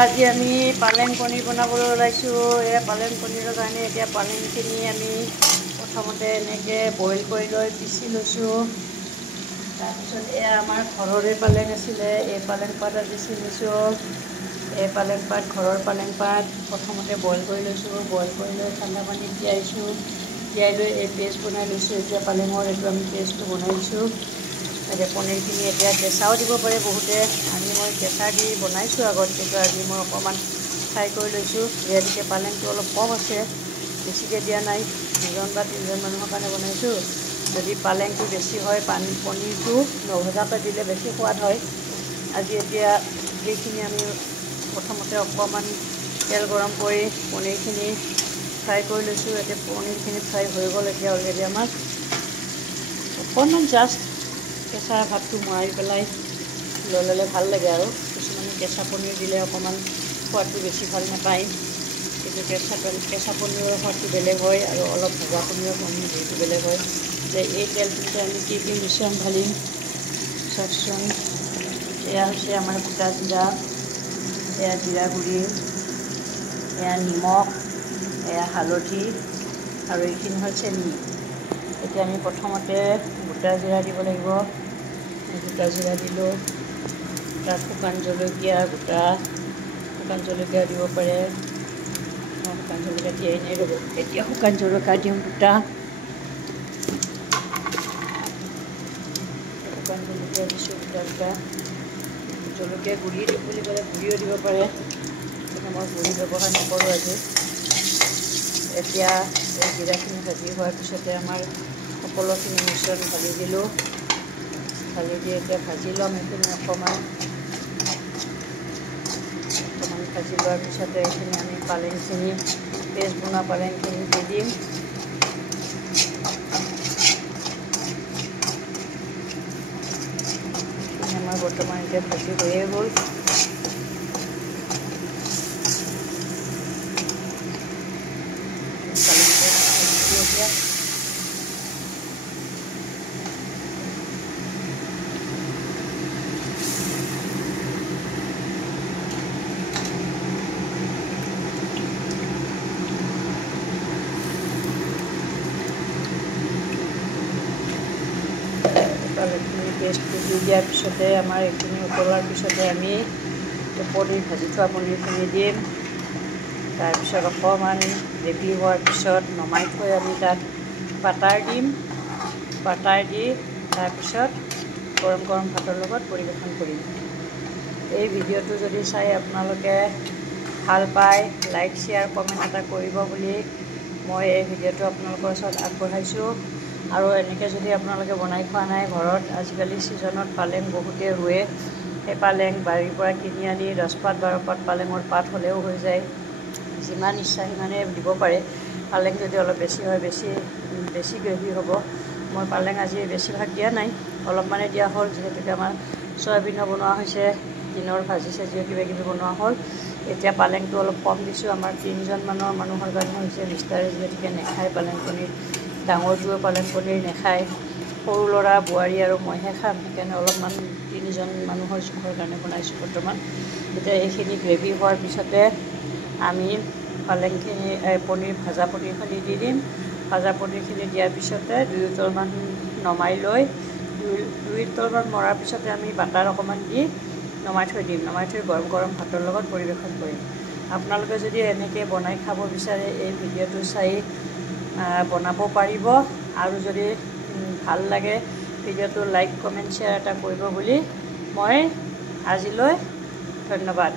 আজি আমি পালেং পনীৰ বনাবলৈ ওলাইছোঁ। এয়া পালেং পনীৰৰ কাৰণে এতিয়া পালেংখিনি আমি প্ৰথমতে এনেকৈ বইল কৰি লৈ পিচি লৈছোঁ। তাৰপিছত এয়া আমাৰ ঘৰৰে পালেং আছিলে, এই পালেং পাত আজি ছিঙিছোঁ। এই পালেং পাত ঘৰৰ পালেং পাত প্ৰথমতে বইল কৰি লৈছোঁ। বইল কৰি লৈ ঠাণ্ডা পানীত তিয়াইছোঁ। তিয়াই লৈ এই পেষ্ট বনাই লৈছোঁ। এতিয়া পালেঙৰ এইটো আমি পেষ্টটো বনাই দিছোঁ। এতিয়া পনীৰখিনি এতিয়া কেঁচাও দিব পাৰে বহুতে, মই কেঁচা দি বনাইছোঁ আগত, কিন্তু আজি মই অকণমান ফ্ৰাই কৰি লৈছোঁ। যিহেতুকে পালেংটো অলপ কম আছে, বেছিকৈ দিয়া নাই, 2জন বা 3জন মানুহৰ কাৰণে বনাইছোঁ। যদি পালেংটো বেছি হয় পনীৰটো নভজাকৈ দিলে বেছি সোৱাদ হয়। আজি এতিয়া সেইখিনি আমি প্ৰথমতে অকণমান তেল গৰম কৰি পনীৰখিনি ফ্ৰাই কৰি লৈছোঁ। এতিয়া পনীৰখিনি ফ্ৰাই হৈ গ'ল। এতিয়া অলৰেডি আমাক অকণমান জাষ্ট কেঁচা ভাতটো মৰাই পেলাই লৈ ল'লে ভাল লাগে আৰু। কিছুমানে কেঁচা পনীৰ দিলে অকণমান সোৱাদটো বেছি ভাল নাপায়, কিন্তু কেঁচা পনীৰৰ সোৱাদটো বেলেগ হয় আৰু অলপ ভজা পনীৰৰ হেৰিটো বেলেগ হয়। যে এই তেলটোতে আমি কি মিশ্ৰণ ঢালিম চাওকচোন। এয়া হৈছে আমাৰ গোটা জিৰা, এয়া জিৰা গুড়ি, এয়া নিমখ, এয়া হালধি আৰু এইখিনি হ'ল চেনি। এতিয়া আমি প্ৰথমতে গোটা জিৰা দিব লাগিব। গোটা জিৰা দিলোঁ, তাত শুকান জলকীয়া গোটা, শুকান জলকীয়া দিব পাৰে। মই শুকান জলকীয়া দিয়াই নাই ৰ'ব, এতিয়া শুকান জলকীয়া দিওঁ দুটা। শুকান জলকীয়া দিছোঁ দুটা। জলকীয়া গুড়ি দিম বুলি ক'লে গুড়িও দিব পাৰে, কিন্তু মই গুড়ি ব্যৱহাৰ নকৰোঁ আজি। এতিয়া এই জিৰাখিনি ভাজি হোৱাৰ পিছতে আমাৰ সকলোখিনি মিশ্ৰণ ঢালি দিলোঁ। ঢালি দি এতিয়া ভাজি ল'ম এইখিনি অকণমান ভাজি লোৱাৰ পিছতে এইখিনি আমি পালেংখিনি পেষ্ট বনোৱা পালেংখিনি দি দিম। এইখিনি আমাৰ বৰ্তমান এতিয়া ভাজি হৈয়ে গ'ল। পালেংখিনি পেষ্টটো দি দিয়াৰ পিছতে আমাৰ এইখিনি উতলাৰ পিছতে আমি পনীৰ ভাজি থোৱা পনীৰখিনি দিম। তাৰপিছত অকণমান গ্ৰেভি হোৱাৰ পিছত নমাই থৈ আমি তাত বাটাৰ দিম। বাটাৰ দি তাৰপিছত গৰম গৰম ভাতৰ লগত পৰিৱেশন কৰিম। এই ভিডিঅ'টো যদি চাই আপোনালোকে ভাল পায়, লাইক শ্বেয়াৰ কমেণ্ট এটা কৰিব বুলি মই এই ভিডিঅ'টো আপোনালোকৰ ওচৰত আগবঢ়াইছোঁ। আৰু এনেকৈ যদি আপোনালোকে বনাই খোৱা নাই ঘৰত, আজিকালি ছিজনত পালেং বহুতে ৰুৱে। সেই পালেং বাৰীৰ পৰা কিনি আনি 10 পাত 12 পাত পালেঙৰ পাত হ'লেও হৈ যায়। যিমান ইচ্ছা সিমানে দিব পাৰে। পালেং যদি অলপ বেছি হয় বেছি গ্ৰেভি হ'ব। মই পালেং আজি বেছিভাগ দিয়া নাই, অলপমানে দিয়া হ'ল, যিহেতুকে আমাৰ চয়াবিনো বনোৱা হৈছে, দিনৰ ভাজি চাজিও কিবাকিবি বনোৱা হ'ল। এতিয়া পালেংটো অলপ কম দিছোঁ। আমাৰ 3জন মানুহৰ কাৰণে হৈছে। মিষ্টাৰে যিহেতুকে নাখায় পালেং পনীৰ, ডাঙৰটোৱে পালেং পনীৰ নাখায়, সৰু ল'ৰা বোৱাৰী আৰু মইহে খাম, সেইকাৰণে অলপমান 3জন মানুহৰ জোখৰ কাৰণে বনাইছোঁ বৰ্তমান। এতিয়া এইখিনি গ্ৰেভি হোৱাৰ পিছতে আমি পালেংখিনি ভাজা পনীৰখিনি দি দিম। ভাজা পনীৰখিনি দিয়াৰ পিছতে 2 উতলমান নমাই লৈ 2 উতলমান মৰাৰ পিছতে আমি বাটাৰ অকণমান দি নমাই থৈ দিম। নমাই থৈ গৰম গৰম ভাতৰ লগত পৰিৱেশন কৰিম। আপোনালোকে যদি এনেকৈ বনাই খাব বিচাৰে এই ভিডিঅ'টো চাই বনাব পাৰিব। আৰু যদি ভাল লাগে ভিডিঅ'টো লাইক কমেণ্ট শ্বেয়াৰ এটা কৰিব বুলি মই আজিলৈ ধন্যবাদ।